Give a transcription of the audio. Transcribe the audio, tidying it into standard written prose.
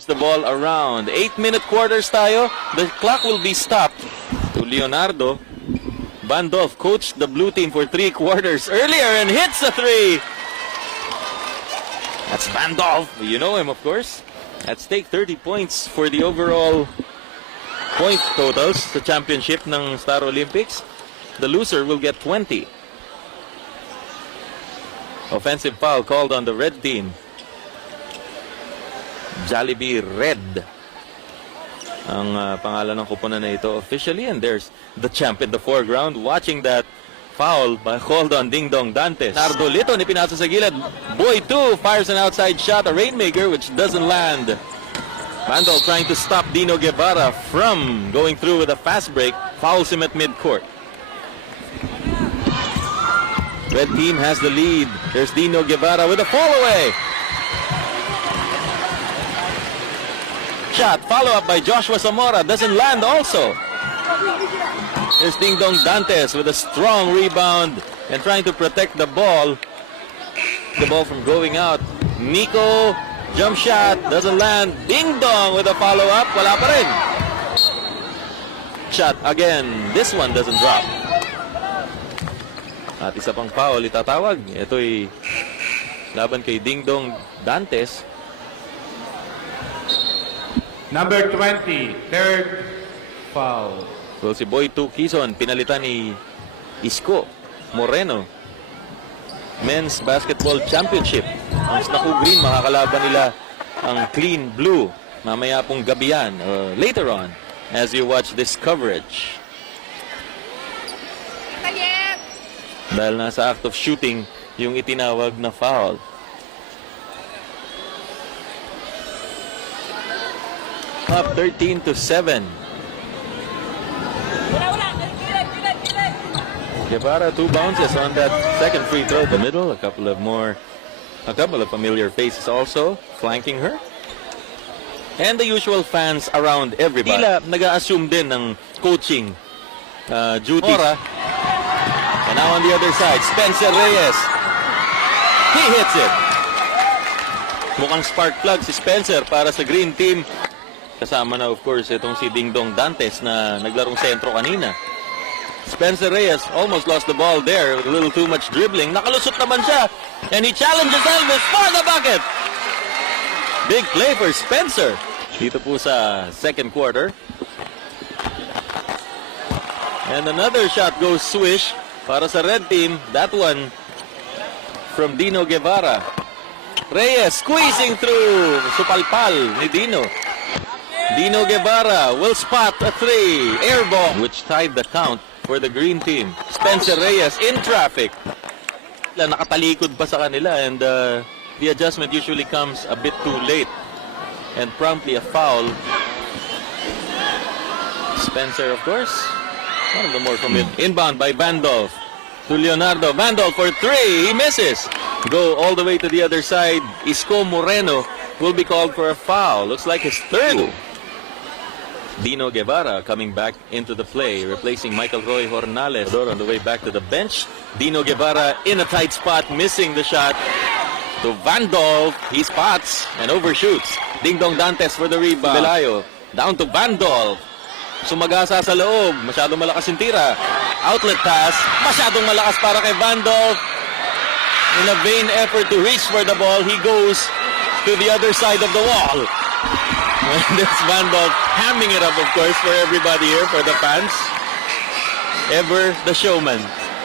moves the ball around. 8-minute quarters tayo. The clock will be stopped. To Leonardo. Bandolf coached the blue team for 3 quarters earlier and hits a 3. That's Bandolf. You know him, of course. At stake 30 points for the overall point totals sa championship ng Star Olympics. The loser will get 20. Offensive foul called on the red team. Jollibee Red ang pangalan ng kupunan na ito officially, and there's the champ in the foreground watching that foul by called on Ding Dong Dantes. Nardo Lito ni pinasa sa gilid. Boy 2 fires an outside shot, a rainmaker which doesn't land. Bandol trying to stop Dino Guevara from going through with a fast break, fouls him at midcourt. Red team has the lead. There's Dino Guevara with a fall away. Shot, follow-up by Joshua Zamora. Doesn't land also. There's Ding Dong Dantes with a strong rebound and trying to protect the ball. The ball from going out. Nico, jump shot, doesn't land. Ding Dong with a follow-up. Wala pa rin. Shot again. This one doesn't drop. At isa pang foul itatawag. Ito'y laban kay Ding Dong Dantes. Number 20, third foul. Well, si Boy 2 Quezon, pinalitan ni Isko Moreno. Men's Basketball Championship. Ang Snaku Green, makakalaban nila ang Clean Blue. Mamaya pong gabi yan, later on, as you watch this coverage. Dahil nasa act of shooting, yung itinawag na foul. Up 13-7. Guevara 2 bounces on that second free throw. The middle, a couple of familiar faces also flanking her. And the usual fans around everybody. Tila nag-a-assume din ng coaching duties. And now on the other side, Spencer Reyes. He hits it. Mukhang spark plug si Spencer para sa green team. Kasama na of course itong si Ding Dong Dantes na naglarong sentro kanina. Spencer Reyes almost lost the ball there with a little too much dribbling. Nakalusot naman siya. And he challenges Elvis for the bucket. Big play for Spencer. Dito po sa second quarter. And another shot goes swish para sa red team. That one from Dino Guevara. Reyes squeezing through. Supalpal ni Dino. Dino Guevara will spot a 3. Air ball, which tied the count for the green team. Spencer Reyes in traffic. Nakatalikod pa sa kanila, and the adjustment usually comes a bit too late. And promptly a foul. Spencer, of course, one of the more familiar. Inbound by Bandolf to Leonardo. Bandolf for 3. He misses. Go all the way to the other side. Isko Moreno will be called for a foul. Looks like his third. Dino Guevara coming back into the play, replacing Michael Roy Hornales. On the way back to the bench. Dino Guevara in a tight spot, missing the shot. To Bandolf, he spots and overshoots. Ding Dong Dantes for the rebound. Belayo, down to Bandolf. Sumagasa sa loob, masyadong malakas yung tira. Outlet pass, masyadong malakas para kay Bandolf. In a vain effort to reach for the ball, he goes to the other side of the wall. And that's Bandolf hamming it up, of course, for everybody here, for the fans. Ever the showman.